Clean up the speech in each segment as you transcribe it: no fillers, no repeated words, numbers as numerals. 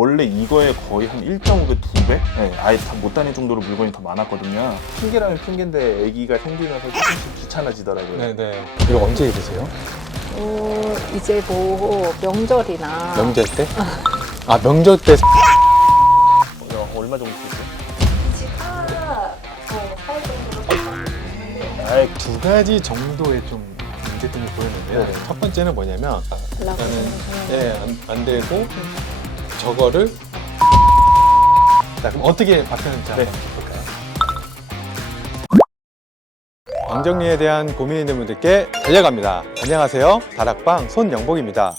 원래 이거에 거의 한 1.5배, 2배? 네, 아예 다 못 다닐 정도로 물건이 더 많았거든요. 핑계라면 핑계인데 아기가 생기면서 조금씩 귀찮아지더라고요. 네네. 이거 언제 입으세요? 이제 뭐 명절이나 명절 때? 아, 명절 때. 얼마 정도 쓰세요? 지가 살 정도로 아예 두 가지 정도의 좀 문제점이 보였는데요. 네. 첫 번째는 뭐냐면 달라고 일단은 안 되고 저거를 자, 그럼 어떻게 바뀌었는지 한번 볼까요? 방정리에 대한 고민이 있는 분들께 달려갑니다. 안녕하세요. 다락방 손영복입니다.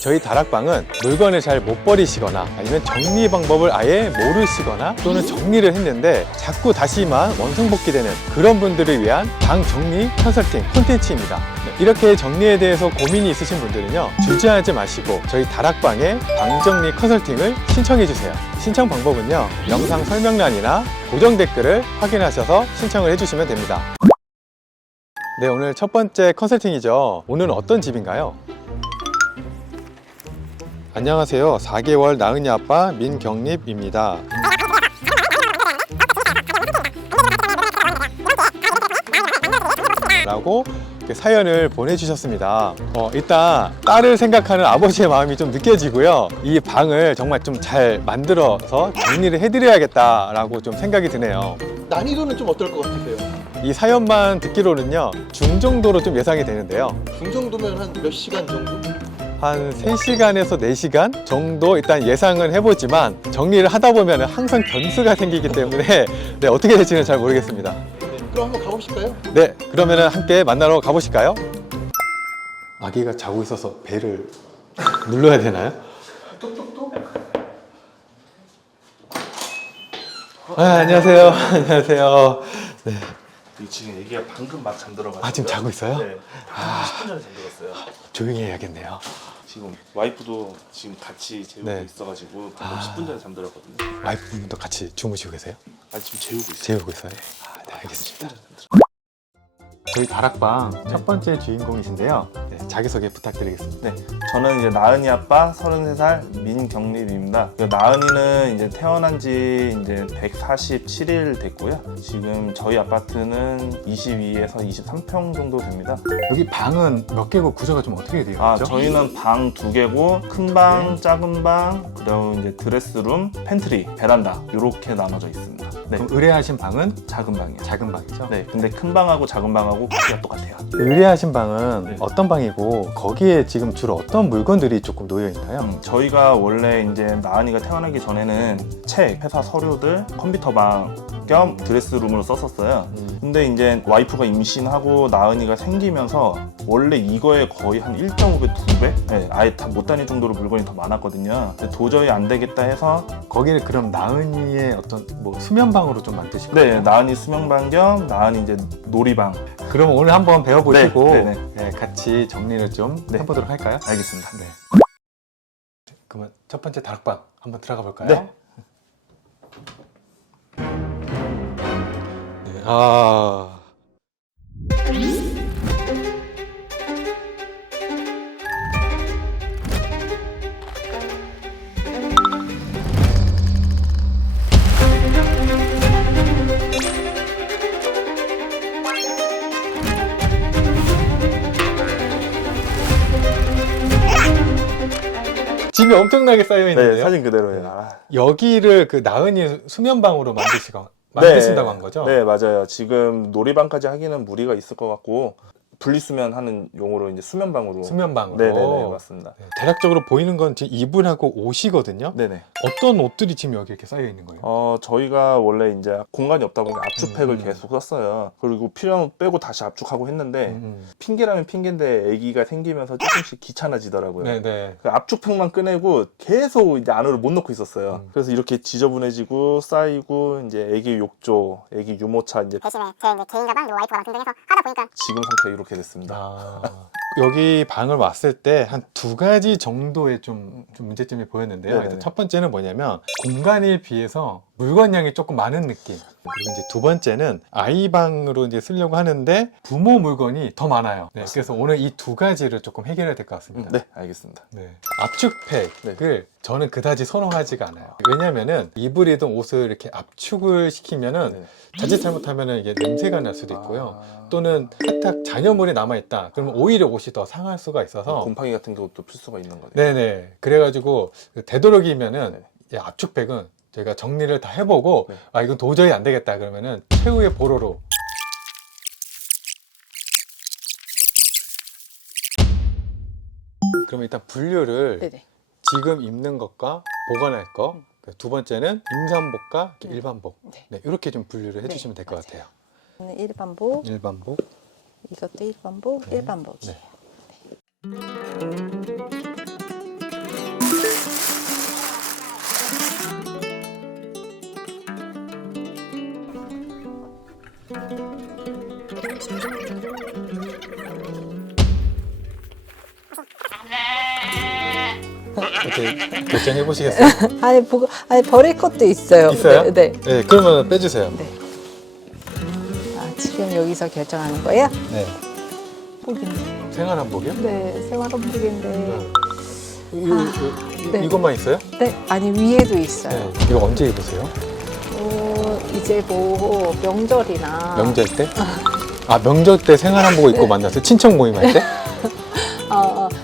저희 다락방은 물건을 잘 못 버리시거나 아니면 정리 방법을 아예 모르시거나 또는 정리를 했는데 자꾸 다시만 원상복귀되는 그런 분들을 위한 방 정리 컨설팅 콘텐츠입니다. 이렇게 정리에 대해서 고민이 있으신 분들은요, 주저하지 마시고 저희 다락방에 방 정리 컨설팅을 신청해 주세요. 신청 방법은요, 영상 설명란이나 고정 댓글을 확인하셔서 신청을 해주시면 됩니다. 네, 오늘 첫 번째 컨설팅이죠. 오늘은 어떤 집인가요? 안녕하세요. 4개월 나은이 아빠 민경립입니다. 라고 사연을 보내주셨습니다. 일단 딸을 생각하는 아버지의 마음이 좀 느껴지고요. 이 방을 정말 좀 잘 만들어서 정리를 해드려야겠다라고 좀 생각이 드네요. 난이도는 좀 어떨 것 같으세요? 이 사연만 듣기로는요, 중정도로 좀 예상이 되는데요. 중정도면 한 몇 시간 정도? 한 3시간에서 4시간 정도 일단 예상은 해보지만 정리를 하다 보면 항상 변수가 생기기 때문에 네, 어떻게 될지는 잘 모르겠습니다. 네, 그럼 한번 가보실까요? 네, 그러면 함께 만나러 가보실까요? 아기가 자고 있어서 벨을 눌러야 되나요? 톡톡톡. 안녕하세요. 안녕하세요. 네. 지금 애기가 방금 막 잠들어가지고. 아, 지금 자고 있어요? 네. 한 10분 전에 잠들었어요. 조용히 해야겠네요. 지금 와이프도 지금 같이 재우고 네. 있어가지고 방금 아. 10분 전에 잠들었거든요. 와이프분도 같이 주무시고 계세요? 아 지금 재우고 있어요. 재우고 있어요? 네, 알겠습니다. 저희 다락방 첫 번째 주인공이신데요. 네, 자기소개 부탁드리겠습니다. 네, 저는 이제 나은이 아빠 33살 민경립입니다. 나은이는 이제 태어난 지 이제 147일 됐고요. 지금 저희 아파트는 22에서 23평 정도 됩니다. 여기 방은 몇 개고 구조가 좀 어떻게 되어 있죠? 아, 저희는 방 2개고 큰 방, 작은 방, 그리고 이제 드레스룸, 팬트리, 베란다 이렇게 나눠져 있습니다. 네, 그럼 의뢰하신 방은 작은 방이요. 작은 방이죠? 네, 근데 큰 방하고 작은 방하고 크기가 똑같아요. 의뢰하신 방은 네. 어떤 방이고 거기에 지금 주로 어떤 물건들이 조금 놓여 있나요? 저희가 원래 이제 나은이가 태어나기 전에는 책, 회사 서류들, 컴퓨터 방 겸 드레스룸으로 썼었어요. 근데 이제 와이프가 임신하고 나은이가 생기면서 원래 이거에 거의 한 1.5배, 2배? 네, 아예 다 못 다닐 정도로 물건이 더 많았거든요. 근데 도저히 안 되겠다 해서 거기를 그럼 나은이의 어떤 뭐 수면방으로 좀 만드실 네, 거예요? 나은이 수면방 겸 나은이 이제 놀이방. 그럼 오늘 한번 배워보시고 네, 네, 네, 같이 정리를 좀 네. 해보도록 할까요? 알겠습니다. 네. 그러면 첫 번째 다락방 한번 들어가 볼까요? 네. 네. 아. 짐이 엄청나게 쌓여 있는데요. 네, 사진 그대로예요. 아. 여기를 그 나은이 수면방으로 만드신다고 한 거죠? 네, 맞아요. 지금 놀이방까지 하기는 무리가 있을 것 같고 분리수면 하는 용어로 이제 수면방으로. 수면방으로. 네네네, 맞습니다. 네, 대략적으로 보이는 건 지금 이불하고 옷이거든요. 네네. 어떤 옷들이 지금 여기 이렇게 쌓여 있는 거예요? 저희가 원래 이제 공간이 없다 보니까 압축팩을 음. 계속 썼어요. 그리고 필요한 옷 빼고 다시 압축하고 했는데 음. 핑계라면 핑계인데 아기가 생기면서 조금씩 귀찮아지더라고요. 네네. 그 압축팩만 꺼내고 계속 이제 안으로 못 넣고 있었어요. 그래서 이렇게 지저분해지고 쌓이고 이제 아기 욕조, 아기 유모차 이제 대신에 제 이제 개인 가방 그리고 와이프 가방 등등해서 하다 보니까 지금 상태가 이렇게 됐습니다. 아, 여기 방을 왔을 때 한 두 가지 정도의 좀 문제점이 보였는데요. 네네네. 일단 첫 번째는 뭐냐면 공간에 비해서 물건량이 조금 많은 느낌. 그리고 이제 두 번째는 아이방으로 이제 쓰려고 하는데 부모 물건이 더 많아요. 네, 그래서 오늘 이 두 가지를 조금 해결해야 될 것 같습니다. 네, 알겠습니다. 네. 압축팩을 저는 그다지 선호하지가 않아요. 왜냐면은 입으리던 옷을 이렇게 압축을 시키면은 네. 자칫 잘못하면은 이게 냄새가 날 수도 있고요. 아. 또는 살짝 잔여물이 남아있다. 그러면 오히려 옷이 더 상할 수가 있어서. 곰팡이 같은 것도 필수가 있는 거네요. 네네. 그래가지고 되도록이면은 네. 이 압축팩은 저희가 정리를 다 해보고 네. 아 이건 도저히 안 되겠다 그러면은 최후의 보로로. 그러면 일단 분류를 네네. 지금 입는 것과 보관할 거, 두 번째는 임산복과 네. 일반복. 네. 네, 이렇게 좀 분류를 네, 해주시면 될 것 맞아요. 같아요. 일반복, 일반복. 이것도 일반복, 네. 일반복이에요. 네. 어떻게 결정해 보시겠어요? 아니 버릴 것도 있어요. 있어요? 네. 네, 그러면 빼주세요. 네. 아, 지금 여기서 결정하는 거예요? 네. 복인데. 생활한복이요? 네, 생활한복인데. 네. 이것만 있어요? 네, 아니 위에도 있어요. 네. 이거 언제 입으세요? 이제 뭐 명절이나 명절 때? 아, 명절 때 생활한복을 입고 만났어요? 친척 모임 할 때?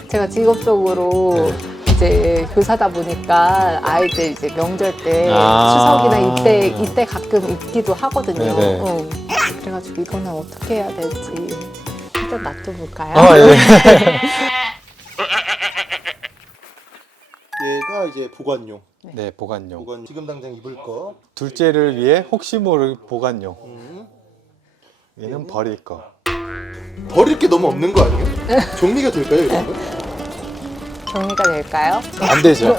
제가 직업적으로 네. 이제 교사다 보니까 아이들 이제 명절 때 아. 추석이나 이때 가끔 입기도 하거든요. 네네. 그래가지고 이거는 어떻게 해야 될지 일단 놔둬볼까요? 아, 예. 얘가 이제 보관용. 네, 보관용. 보관 지금 당장 입을 거. 둘째를 위해 혹시 모를 보관용. 음. 얘는 버릴 거. 버릴 게 너무 없는 거 아니에요? 정리가 될까요, 이런 거? 정리가 될까요? 안 되죠.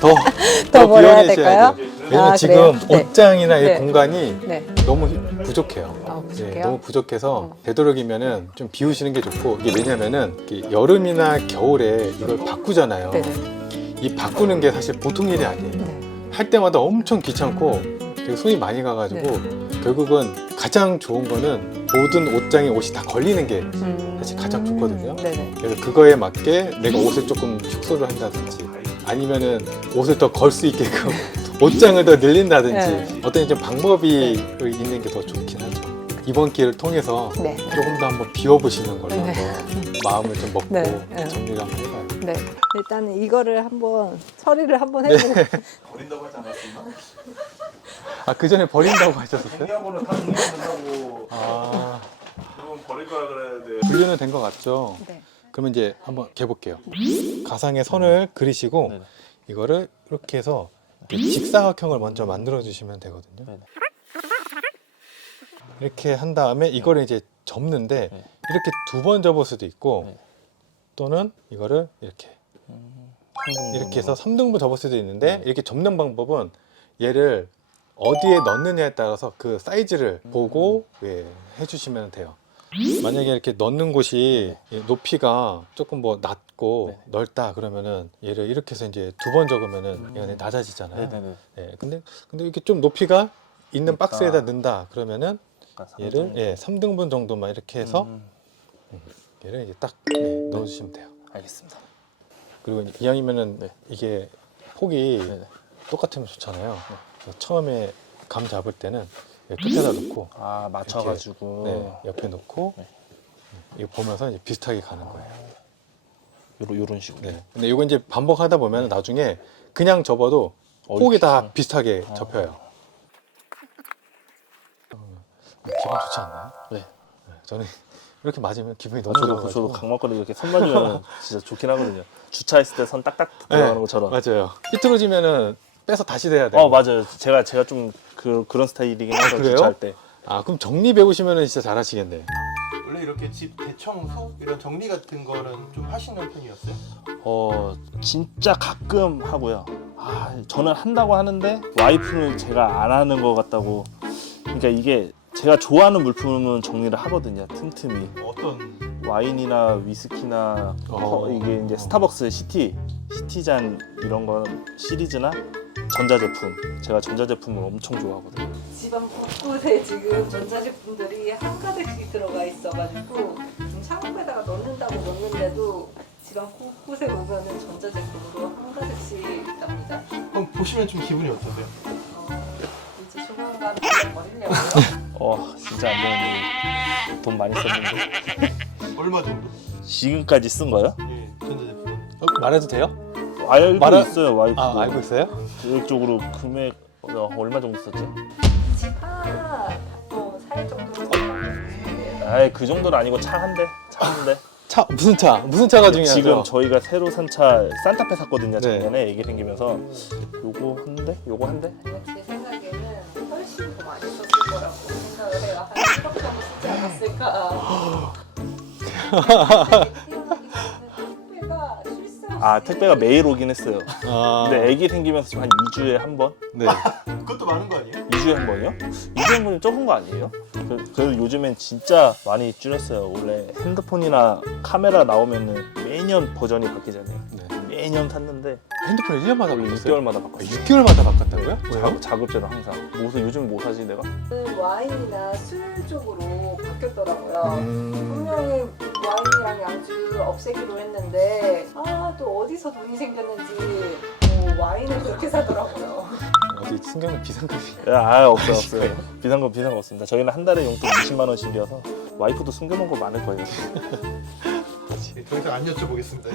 더 버려야 비워내셔야 될까요? 돼요. 왜냐면 아, 지금 그래요? 네. 옷장이나 이 네. 공간이 네. 너무 부족해요. 아, 부족해요? 네, 너무 부족해서 되도록이면은 좀 비우시는 게 좋고, 이게 왜냐면은 이렇게 여름이나 겨울에 이걸 바꾸잖아요. 네네. 이 바꾸는 게 사실 보통 일이 아니에요. 네. 할 때마다 엄청 귀찮고 되게 손이 많이 가가지고 결국은 가장 좋은 거는 모든 옷장에 옷이 다 걸리는 게 사실 가장 좋거든요. 네네. 그래서 그거에 맞게 내가 옷을 조금 축소를 한다든지 아니면은 옷을 더 걸 수 있게끔 옷장을 더 늘린다든지 네. 어떤 좀 방법이 있는 게 더 좋긴 하죠. 이번 기회를 통해서 네. 조금 더 한번 비워보시는 걸로 네. 한번 마음을 좀 먹고 네. 네. 정리를 한번 해봐요. 네. 일단은 이거를 한번 처리를 한번 해보고. 버린다고 하지 않았습니까? 아, 그 전에 버린다고 하셨었어요? 정리하고는 다 정리한다고. 아, 이건 버릴 거라 그래야 돼. 분류는 된 것 같죠? 네. 그러면 이제 한번 개볼게요. 가상의 선을 그리시고 네네. 이거를 이렇게 해서 이렇게 직사각형을 먼저 만들어 주시면 되거든요. 네네. 이렇게 한 다음에 이거를 이제 접는데 네. 이렇게 두 번 접을 수도 있고 네. 또는 이거를 이렇게 이렇게 해서 3등분 접을 수도 있는데 네. 이렇게 접는 방법은 얘를 어디에 넣느냐에 따라서 그 사이즈를 보고 해주시면 돼요. 만약에 이렇게 넣는 곳이 높이가 조금 뭐 낮고 네. 넓다 그러면은 얘를 이렇게 해서 이제 두 번 적으면은 얘가 낮아지잖아요. 네네네. 네, 근데 이렇게 좀 높이가 있는 있다. 박스에다 넣는다 그러면은 그러니까 얘를 3등분 정도만 이렇게 해서 얘를 이제 딱 넣어주시면 돼요. 알겠습니다. 그리고 이왕이면은 네. 이게 폭이 네네. 똑같으면 좋잖아요. 그래서 처음에 감 잡을 때는 끝에다 놓고 아, 맞춰가지고. 네, 옆에 놓고 네. 이거 보면서 이제 비슷하게 가는 거예요. 요런 식으로. 네. 근데 이거 이제 반복하다 보면 나중에 그냥 접어도 폭이 다 비슷하게 접혀요. 기분 좋지 않나요? 네. 네, 저는 이렇게 맞으면 기분이 너무 저도 좋아가지고. 강막거리고 이렇게 손 맞으면 진짜 좋긴 하거든요. 주차했을 때 손 딱딱 들어가는 것처럼. 맞아요. 삐뚤어지면은 빼서 다시 대야 돼요. 맞아요. 제가 좀 그런 스타일이긴 해서 그래요? 주차할 때. 아, 그럼 정리 배우시면은 진짜 잘하시겠네. 원래 이렇게 집 대청소 이런 정리 같은 거는 좀 하시는 편이었어요? 진짜 가끔 하고요. 저는 한다고 하는데 와이프는 제가 안 하는 것 같다고. 그러니까 이게 제가 좋아하는 물품은 정리를 하거든요. 틈틈이. 어떤 와인이나 위스키나 이게 이제 스타벅스 시티잔 이런 건 시리즈나 전자제품. 제가 전자제품을 엄청 좋아하거든요. 집안 곳곳에 지금 전자제품들이 한가득씩 들어가 있어가지고 지금 창고에다가 넣는다고 넣는데도 집안 곳곳에 보면은 전자제품으로 한가득씩 있답니다. 그럼 보시면 좀 기분이 어떠세요? 이제 조만간 버리려고요. 진짜 안 되는데 돈 많이 썼는데. 얼마 정도? 지금까지 쓴 거요? 예, 전자제품. 말해도 돼요? 알고 말하- 있어요, 와이프도. 아, 알고 있어요? 계획적으로 금액 얼마 정도 썼죠? 집 하나 살 정도로 생각해주세요. 아이, 그 정도는 아니고 차 한 대? 차 한 대? 차 무슨 차? 무슨 차가 중요하죠? 지금 저희가 새로 산 차 산타페 샀거든요, 네. 작년에 애기 생기면서. 요거 한 대? 요거 한 대? 제 생각에는 훨씬 더 많이 썼을 거라고 생각을 해요. 한 1억 정도 쓰지 않았을까. 택배가 실수 없이 택배가 매일 오긴 했어요. 아, 근데 애기 생기면서 지금 한 2주에 한 번? 네. 그것도 많은 거 아니에요? 2주에 한 번이요? 2주에 한 번이 적은 거 아니에요? 그래도 요즘엔 진짜 많이 줄였어요. 원래 핸드폰이나 카메라 나오면은 매년 버전이 바뀌잖아요. 네. 매년 탔는데 핸드폰 1년마다 바꿨어요? 6개월마다 바꿨어요. 6개월마다 바꿨다고요? 왜요? 자급제로 항상. 요즘 뭐 사지 내가? 와인이나 술 쪽으로 바뀌었더라고요. 음, 분명히 와인이랑 양주 없애기로 했는데 또 어디서 돈이 생겼는지 와인을 그렇게 사더라고요. 어디 숨겨놓은 비상금이. 없어요. 비싼 거 없습니다. 저희는 한 달에 용돈 20만 원씩이어서 와이프도 숨겨놓은 거 많을 거예요. 예, 더 이상 안 여쭤보겠습니다.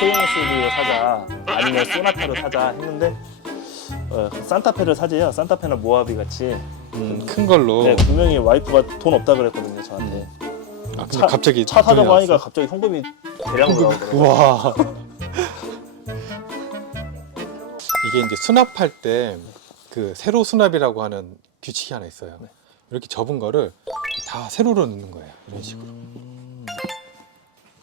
소형 SUV를 사자 아니면 소나타를 사자 했는데 산타페를 사재요. 산타페나 모하비 같이. 큰 걸로. 네, 분명히 와이프가 돈 없다 그랬거든요, 저한테. 아, 근데 갑자기 차 사자고 돈이 하니까 나왔어? 갑자기 현금이 대량으로 나오더라고요. 우와. 이게 이제 수납할 때 그 세로 수납이라고 하는 규칙이 하나 있어요. 네. 이렇게 접은 거를 다 세로로 넣는 거예요. 이런 식으로.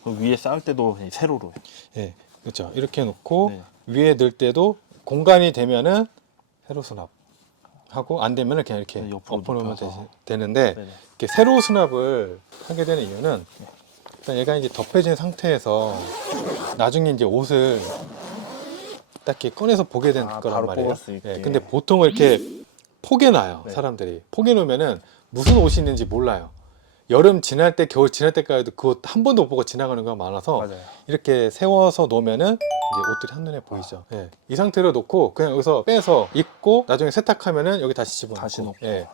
그럼 위에 쌓을 때도 세로로. 예, 그렇죠. 이렇게 놓고 네. 위에 넣을 때도 공간이 되면은 세로 수납하고 안 되면은 그냥 이렇게 네, 옆으로 엎어놓으면 눕혀서. 되는데 네네. 이렇게 세로 수납을 하게 되는 이유는 일단 얘가 이제 덮여진 상태에서 나중에 이제 옷을 딱 이렇게 꺼내서 보게 된 거란 바로 말이에요. 뽑을 수 있게. 예, 근데 보통 이렇게 포개놔요. 네. 사람들이 포개놓으면은 무슨 옷이 있는지 몰라요. 여름 지날 때 겨울 지날 때까지도 그거 한 번도 못 보고 지나가는 경우가 많아서 맞아요. 이렇게 세워서 놓으면은 이제 옷들이 한눈에 보이죠. 예. 이 상태로 놓고 그냥 여기서 빼서 입고 나중에 세탁하면은 여기 다시 집어넣고. 다시 놓고. 예.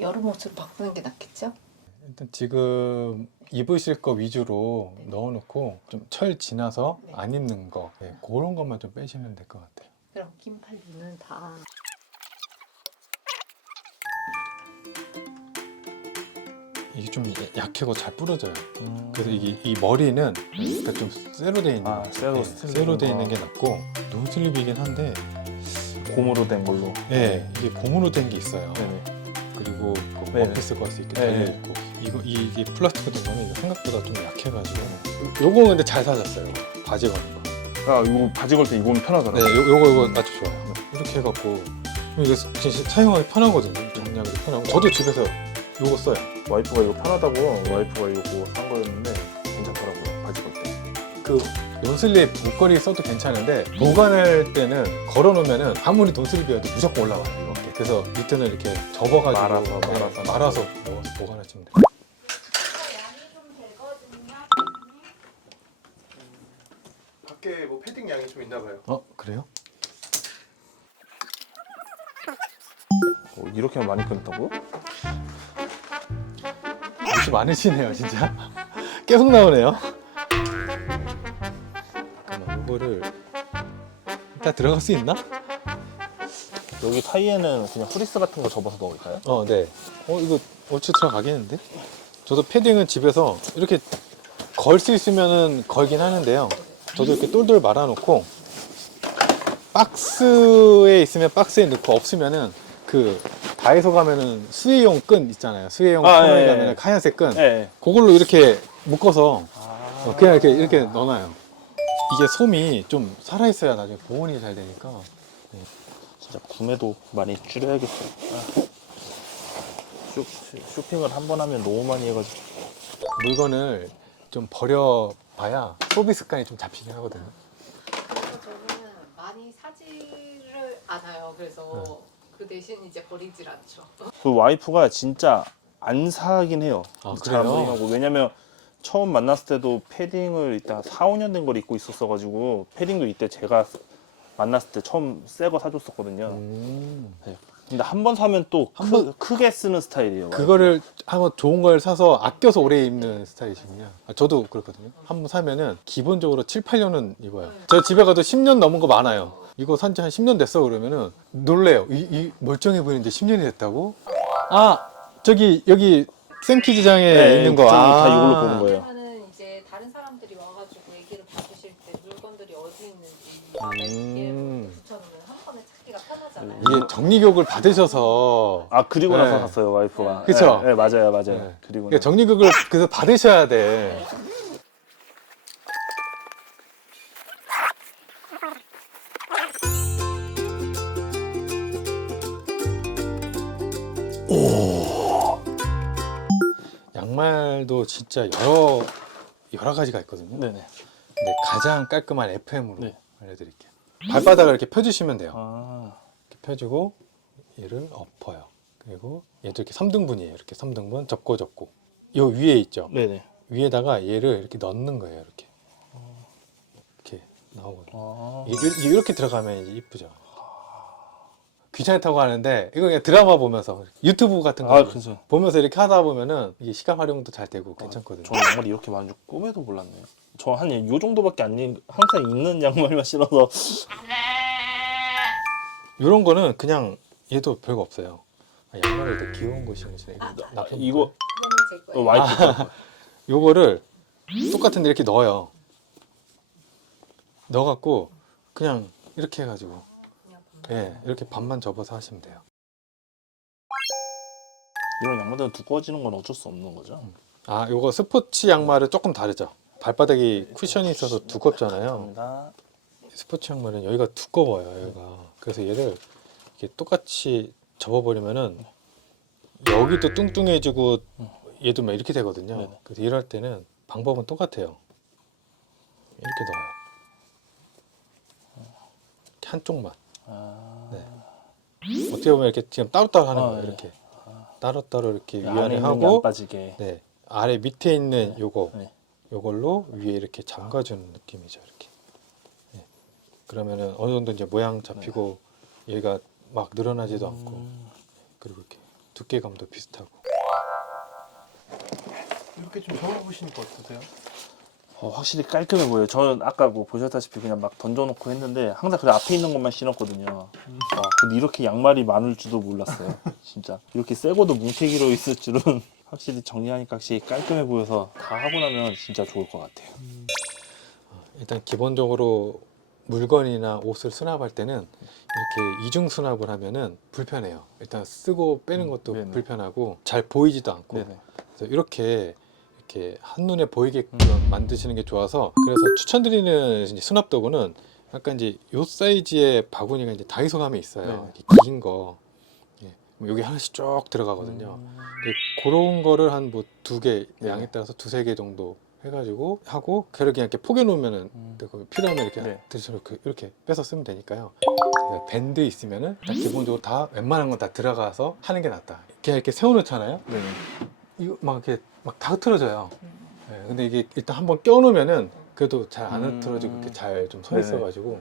여름 옷으로 바꾸는 게 낫겠죠? 일단 지금 입으실 거 위주로 넣어놓고 좀 철 지나서 네. 안 입는 거 그런 것만 좀 빼시면 될 것 같아요. 그럼 긴팔류는 다 이게 좀 약하고 잘 부러져요. 그래서 이게 이 머리는 그러니까 좀 쇠로 돼 있는 쇠로 쇠로 돼 있는 게 낫고 논슬립이긴 한데 고무로 된 걸로. 이게 고무로 된 게 있어요. 네네. 그리고 그 네네. 원피스 거스 이렇게 네네. 달려 있고 이게 플라스틱으로 된 거는 이게 생각보다 좀 약해가지고 요거 근데 잘 사셨어요. 바지 거는 거. 이거 바지 걸 때 입으면 네, 편하더라고요. 요거 아주 좋아요. 이렇게 해갖고 이거 진짜 사용하기 편하거든요. 정리하기 편하고 저도 집에서 요거 써요. 와이프가 이거 편하다고 와이프가 이거 산 거였는데 괜찮더라고요, 바지 걸 때. 그 논슬립 목걸이 써도 괜찮은데 보관할 때는 걸어놓으면은 아무리 논슬립이어도 무조건 올라와요. 이렇게. 그래서 밑에는 이렇게 접어가지고 말아서 넣어서 보관하시면 돼요. 밖에 뭐 패딩 양이 좀 있나 봐요. 그래요? 이렇게 많이 끊었다고? 옷이 많으시네요, 진짜. 계속 나오네요. 잠깐만, 이거를 일단 들어갈 수 있나? 여기 사이에는 그냥 프리스 같은 거 접어서 넣을까요? 네. 이거 얼추 들어가겠는데? 저도 패딩은 집에서 이렇게 걸 수 있으면은 걸긴 하는데요. 저도 이렇게 똘똘 말아놓고 박스에 있으면 박스에 넣고 없으면은 그 다이소 가면은 수의용 끈 있잖아요. 수의용 코너에 예, 가면은 예. 하얀색 끈. 네. 그걸로 이렇게 묶어서 그냥 이렇게 넣어놔요. 이게 솜이 좀 살아있어야 나중에 보온이 잘 되니까. 진짜 구매도 많이 줄여야겠어요. 쇼핑을 한 번 하면 너무 많이 해가지고. 물건을 좀 버려 봐야 소비 습관이 좀 잡히긴 하거든요. 그래서 저는 많이 사지를 않아요. 그래서 그 대신 이제 버리질 않죠. 그 와이프가 진짜 안 사긴 해요. 아, 잘 그래요? 모르고. 왜냐면 처음 만났을 때도 패딩을 이따 4, 5년 된 걸 입고 있었어가지고 패딩도 이때 제가 만났을 때 처음 새 거 사줬었거든요. 근데 한 번 사면 또 크게 쓰는 스타일이에요. 그거를 한번 좋은 걸 사서 아껴서 오래 입는 스타일이시군요. 저도 그렇거든요. 한 번 사면은 기본적으로 7, 8년은 입어요. 저 집에 가도 10년 넘은 거 많아요. 이거 산지 한 10년 됐어 그러면은 놀래요. 이 멀쩡해 보이는데 10년이 됐다고? 아, 저기 여기 샘키즈장에 네, 있는 거. 다 이걸로 보는 거예요. 그러면은 이제 다른 사람들이 와가지고 얘기를 받으실 때 물건들이 어디 있는지 얘를 붙여놓으면 한 번에 찾기가 편하잖아요. 이게 정리교육을 받으셔서 아 그리고 나서 네. 샀어요 와이프가. 그쵸? 네, 맞아요. 네. 그리고 그러니까 정리교육을 그래서 받으셔야 돼. 양말도 진짜 여러 가지가 있거든요. 네네. 근데 가장 깔끔한 FM으로 네. 알려드릴게요. 발바닥을 이렇게 펴주시면 돼요. 아 이렇게 펴주고 얘를 엎어요. 그리고 얘도 이렇게 3등분이에요. 이렇게 3등분 접고 접고. 요 위에 있죠. 네네. 위에다가 얘를 이렇게 넣는 거예요. 이렇게 나오거든요. 아. 이게 이렇게 들어가면 이제 이쁘죠. 귀찮다고 하는데 이거 그냥 드라마 보면서 유튜브 같은 거 그래서 보면서 이렇게 하다 보면은 이게 시간 활용도 잘 되고 괜찮거든요. 저는 양말이 이렇게 많은 줄 꿈에도 몰랐네요. 저 한 요 정도밖에 안 항상 있는 양말만 신어서. 이런 거는 그냥 얘도 별거 없어요. 양말을 되게 귀여운 거 신으시네. 이거 이거는 제 거예요. 와이프 거. 요거를 똑같은데 이렇게 넣어요. 넣어갖고 그냥 이렇게 해가지고 예, 이렇게 반만 접어서 하시면 돼요. 이런 양말들은 두꺼워지는 건 어쩔 수 없는 거죠. 아, 요거 스포츠 양말은 조금 다르죠. 발바닥이 쿠션이 있어서 두껍잖아요. 감사합니다. 스포츠 양말은 여기가 두꺼워요. 여기가. 그래서 얘를 이렇게 똑같이 접어버리면은 여기도 뚱뚱해지고 얘도 막 이렇게 되거든요. 네네. 그래서 이럴 때는 방법은 똑같아요. 이렇게 넣어요. 이렇게 한쪽만. 네. 어떻게 보면 이렇게 지금 따로따로 하는 거예요. 네. 이렇게 따로따로 이렇게 안에 위안을 있는 게 하고 안 빠지게. 네, 아래 밑에 있는 요거 네. 요걸로 위에 이렇게 잠가주는 느낌이죠. 이렇게. 네. 그러면은 어느 정도 이제 모양 잡히고 얘가 막 늘어나지도 않고 그리고 이렇게 두께감도 비슷하고. 이렇게 좀 접어보시니까 어떠세요? 확실히 깔끔해 보여요. 저는 아까 뭐 보셨다시피 그냥 막 던져놓고 했는데 항상 그 앞에 있는 것만 신었거든요. 근데 이렇게 양말이 많을 줄도 몰랐어요. 진짜 이렇게 새고도 뭉태기로 있을 줄은 확실히 정리하니까 확실히 깔끔해 보여서 다 하고 나면 진짜 좋을 것 같아요. 일단 기본적으로 물건이나 옷을 수납할 때는 이렇게 이중 수납을 하면은 불편해요. 일단 쓰고 빼는 것도 네네. 불편하고 잘 보이지도 않고. 네네. 그래서 이렇게 한눈에 보이게끔 만드시는 게 좋아서, 그래서 추천드리는 이제 수납 도구는 약간 이제 요 사이즈의 바구니가 이제 다이소 가면 있어요. 이렇게 긴 거. 예. 뭐 여기 하나씩 쭉 들어가거든요. 그런 거를 한 뭐 2개, 양에 따라서 2, 3개 정도 해가지고 하고, 그걸 그냥 이렇게 포개놓으면은 필요하면 이렇게 네. 드시고 이렇게 빼서 쓰면 되니까요. 밴드 있으면은 일단 기본적으로 다 웬만한 건 다 들어가서 하는 게 낫다. 그냥 이렇게 세워놓잖아요. 네네. 이거 막 이렇게 막 다 흐트러져요. 네, 근데 이게 일단 한번 껴놓으면은 그래도 잘 안 흐트러지고 이렇게 잘 좀 서 있어가지고.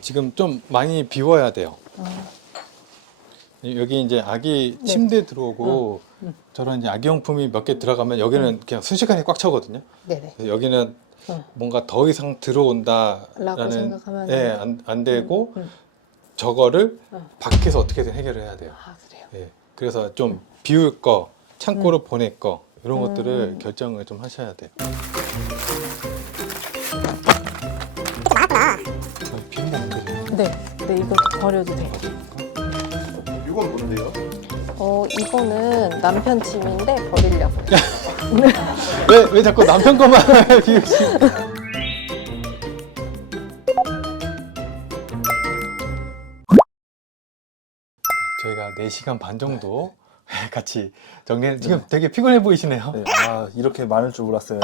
지금 좀 많이 비워야 돼요. 여기 이제 아기 침대 들어오고 저런 이제 아기용품이 몇 개 들어가면 여기는 그냥 순식간에 꽉 차거든요. 네네. 그래서 여기는 응. 뭔가 더 이상 라고 들어온다라는 생각하면 안 되고 응. 저거를 응. 밖에서 어떻게든 해결을 해야 돼요. 아 그래요. 예. 그래서 좀 비울 거, 창고로 보낼 거 이런 것들을 결정을 좀 하셔야 돼요. 비우면 안 되죠. 네, 이거 버려도 돼요. 이건 뭔데요? 이거는 남편 짐인데 버리려고. 왜 자꾸 남편 것만 비우시? 저희가 4시간 반 정도 같이 정리. 지금 되게 피곤해 보이시네요. 네, 아, 이렇게 많을 줄 몰랐어요.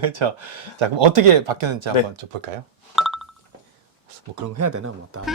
그렇죠. 자, 그럼 어떻게 바뀌었는지 네. 한번 좀 볼까요? 뭐 그런 거 해야 되나 뭐. 네.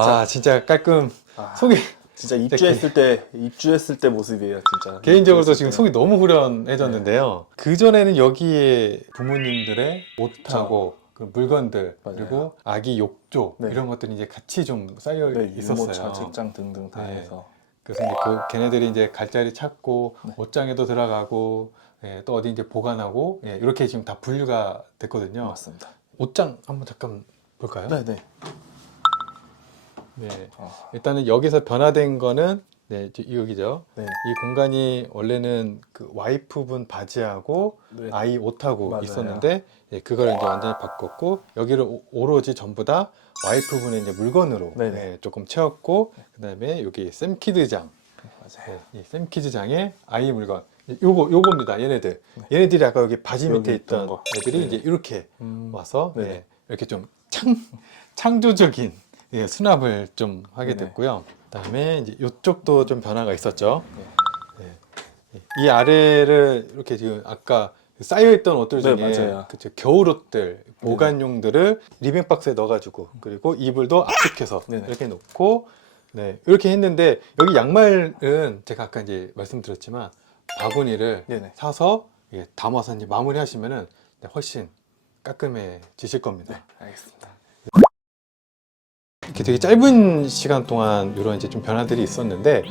아, 진짜 깔끔. 아, 속이 진짜 입주했을 때 모습이에요, 진짜. 개인적으로도 지금 입주했을 속이 너무 후련해졌는데요. 그 전에는 여기에 부모님들의 옷하고 그 물건들 맞아요. 그리고 아기 욕조 네. 이런 것들이 이제 같이 좀 쌓여 네, 있었어요. 유모차, 책장 등등 다 네. 해서. 그래서 이제 걔네들이 이제 갈 자리 찾고 네. 옷장에도 들어가고 예, 또 어디 이제 보관하고 예, 이렇게 지금 다 분류가 됐거든요. 맞습니다. 옷장 한번 잠깐 볼까요? 네, 네. 네. 아, 일단은 여기서 변화된 거는 네, 여기죠. 네. 이 공간이 원래는 그 와이프분 바지하고 네. 아이 옷하고 맞아요. 있었는데 예, 그걸 이제 완전히 바꿨고 여기를 오로지 전부 다 와이프분의 이제 물건으로 네네. 예, 조금 채웠고 그다음에 여기 샘키드장, 맞아요. 이 샘키드장에 아이 물건 요겁니다. 얘네들 얘네들이 아까 여기 바지 여기 밑에 있던 있던 거. 애들이 네. 이제 이렇게 와서 네네. 예, 이렇게 좀 창조적인 예, 수납을 좀 하게 네네. 됐고요. 그다음에 이제 이쪽도 좀 변화가 있었죠. 네. 이 아래를 이렇게 지금 아까 쌓여있던 옷들 중에 네, 맞아요. 그쵸, 겨울 옷들 보관용들을 리빙 박스에 넣어가지고 그리고 이불도 압축해서 네네. 이렇게 놓고 네 이렇게 했는데 여기 양말은 제가 아까 이제 말씀드렸지만 바구니를 네네. 사서 예, 담아서 이제 마무리하시면은 훨씬 깔끔해지실 겁니다. 알겠습니다. 이렇게 되게 짧은 시간 동안 이런 이제 좀 변화들이 있었는데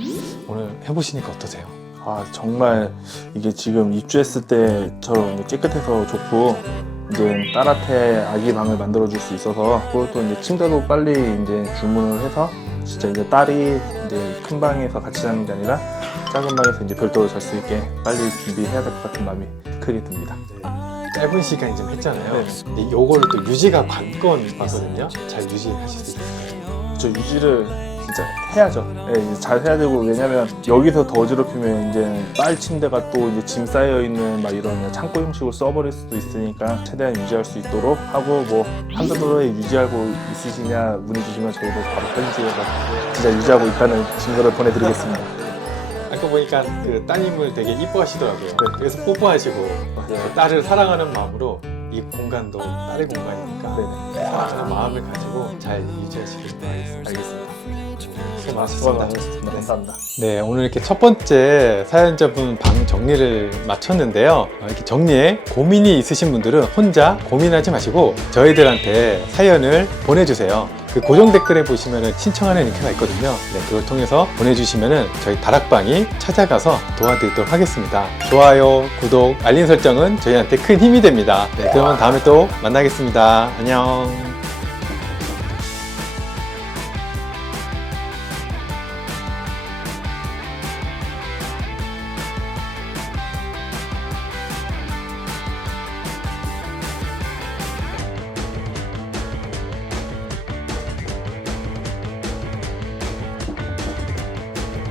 오늘 해보시니까 어떠세요? 아, 정말 이게 지금 입주했을 때처럼 이제 깨끗해서 좋고, 이제 딸한테 아기 방을 만들어줄 수 있어서, 그것도 이제 침대도 빨리 이제 주문을 해서, 진짜 이제 딸이 이제 큰 방에서 같이 자는 게 아니라 작은 방에서 이제 별도로 잘 수 있게 빨리 준비해야 될 것 같은 마음이 크게 듭니다. 짧은 시간 좀 했잖아요. 네. 근데 요거를 또 유지가 관건이거든요. 잘 유지하실 수 있을까요? 저 유지를 진짜 해야죠. 예, 이제 잘 해야 되고, 왜냐면 여기서 더 어지럽히면 이제 딸 침대가 또 이제 짐 쌓여 있는 막 이런 창고 형식으로 써버릴 수도 있으니까 최대한 유지할 수 있도록 하고, 뭐 한두 번에 유지하고 있으시냐 문의 주시면 저희도 바로 편지해서 진짜 유지하고 있다는 증거를 보내드리겠습니다. 아까 보니까 그 따님을 되게 이뻐하시더라고요. 그래서 뽀뽀하시고 딸을 사랑하는 마음으로 이 공간도 딸의 공간이니까 사랑하는 마음을 가지고 잘 유지하시길 바라겠습니다. 알겠습니다. 고맙습니다. 감사합니다. 네, 오늘 이렇게 첫 번째 사연자분 방 정리를 마쳤는데요. 이렇게 정리에 고민이 있으신 분들은 혼자 고민하지 마시고 저희들한테 사연을 보내주세요. 그 고정 댓글에 보시면 신청하는 링크가 있거든요. 네, 그걸 통해서 보내주시면 저희 다락방이 찾아가서 도와드리도록 하겠습니다. 좋아요, 구독, 알림 설정은 저희한테 큰 힘이 됩니다. 네, 그러면 다음에 또 만나겠습니다. 안녕.